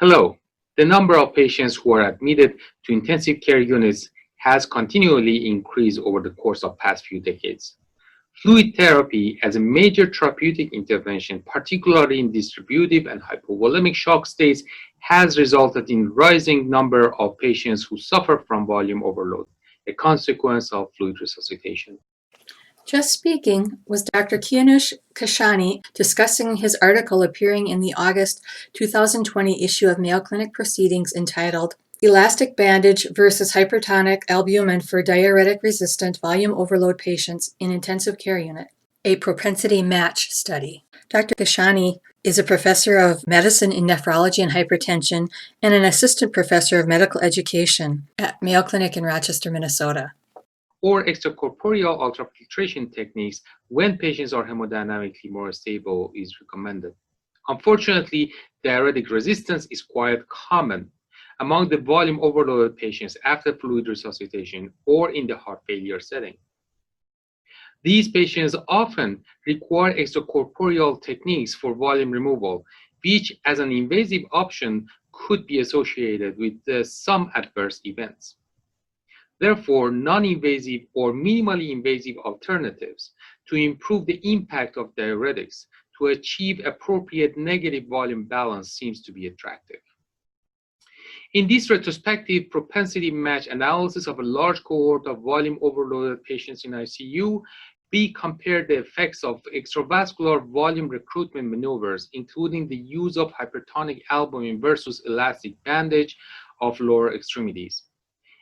Hello. The number of patients who are admitted to intensive care units has continually increased over the course of past few decades. Fluid therapy as a major therapeutic intervention, particularly in distributive and hypovolemic shock states, has resulted in rising number of patients who suffer from volume overload, a consequence of fluid resuscitation. Just speaking was Dr. Kianush Kashani discussing his article appearing in the August 2020 issue of Mayo Clinic Proceedings entitled Elastic Bandage versus Hypertonic Albumin for Diuretic-Resistant Volume Overload Patients in Intensive Care Unit, a propensity match study. Dr. Kashani is a professor of medicine in nephrology and hypertension and an assistant professor of medical education at Mayo Clinic in Rochester, Minnesota. Or extracorporeal ultrafiltration techniques when patients are hemodynamically more stable is recommended. Unfortunately, diuretic resistance is quite common among the volume overloaded patients after fluid resuscitation or in the heart failure setting. These patients often require extracorporeal techniques for volume removal, which as an invasive option could be associated with some adverse events. Therefore, non-invasive or minimally invasive alternatives to improve the impact of diuretics to achieve appropriate negative volume balance seems to be attractive. In this retrospective propensity match analysis of a large cohort of volume overloaded patients in ICU, we compared the effects of extravascular volume recruitment maneuvers, including the use of hypertonic albumin versus elastic bandage of lower extremities.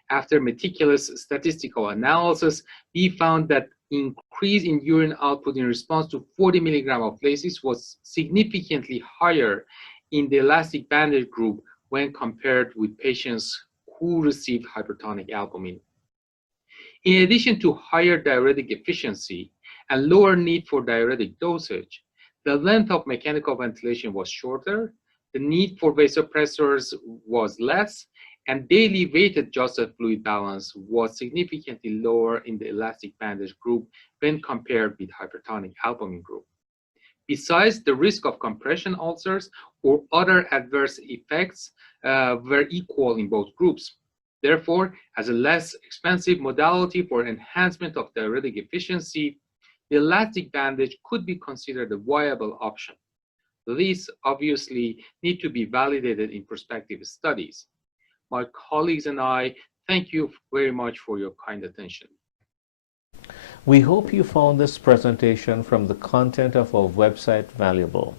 After meticulous statistical analysis, we found that increase in urine output in response to 40 milligrams of Lasix was significantly higher in the elastic bandage group when compared with patients who received hypertonic albumin. In addition to higher diuretic efficiency and lower need for diuretic dosage, the length of mechanical ventilation was shorter, the need for vasopressors was less, and daily weight-adjusted fluid balance was significantly lower in the elastic bandage group when compared with hypertonic albumin group. Besides, the risk of compression ulcers or other adverse effects were equal in both groups. Therefore, as a less expensive modality for enhancement of diuretic efficiency, the elastic bandage could be considered a viable option. These obviously need to be validated in prospective studies. My colleagues and I thank you very much for your kind attention. We hope you found this presentation from the content of our website valuable.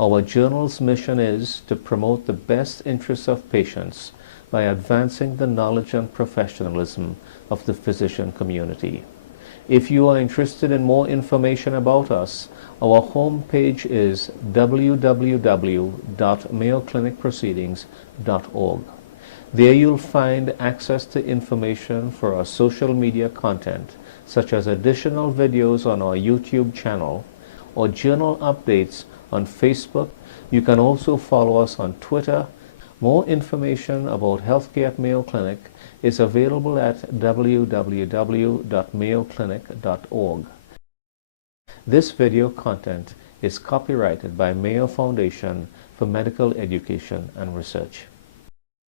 Our journal's mission is to promote the best interests of patients by advancing the knowledge and professionalism of the physician community. If you are interested in more information about us, our homepage is www.mayoclinicproceedings.org. There you'll find access to information for our social media content, such as additional videos on our YouTube channel or journal updates on Facebook. You can also follow us on Twitter. More information about healthcare at Mayo Clinic is available at www.mayoclinic.org. This video content is copyrighted by Mayo Foundation for Medical Education and Research.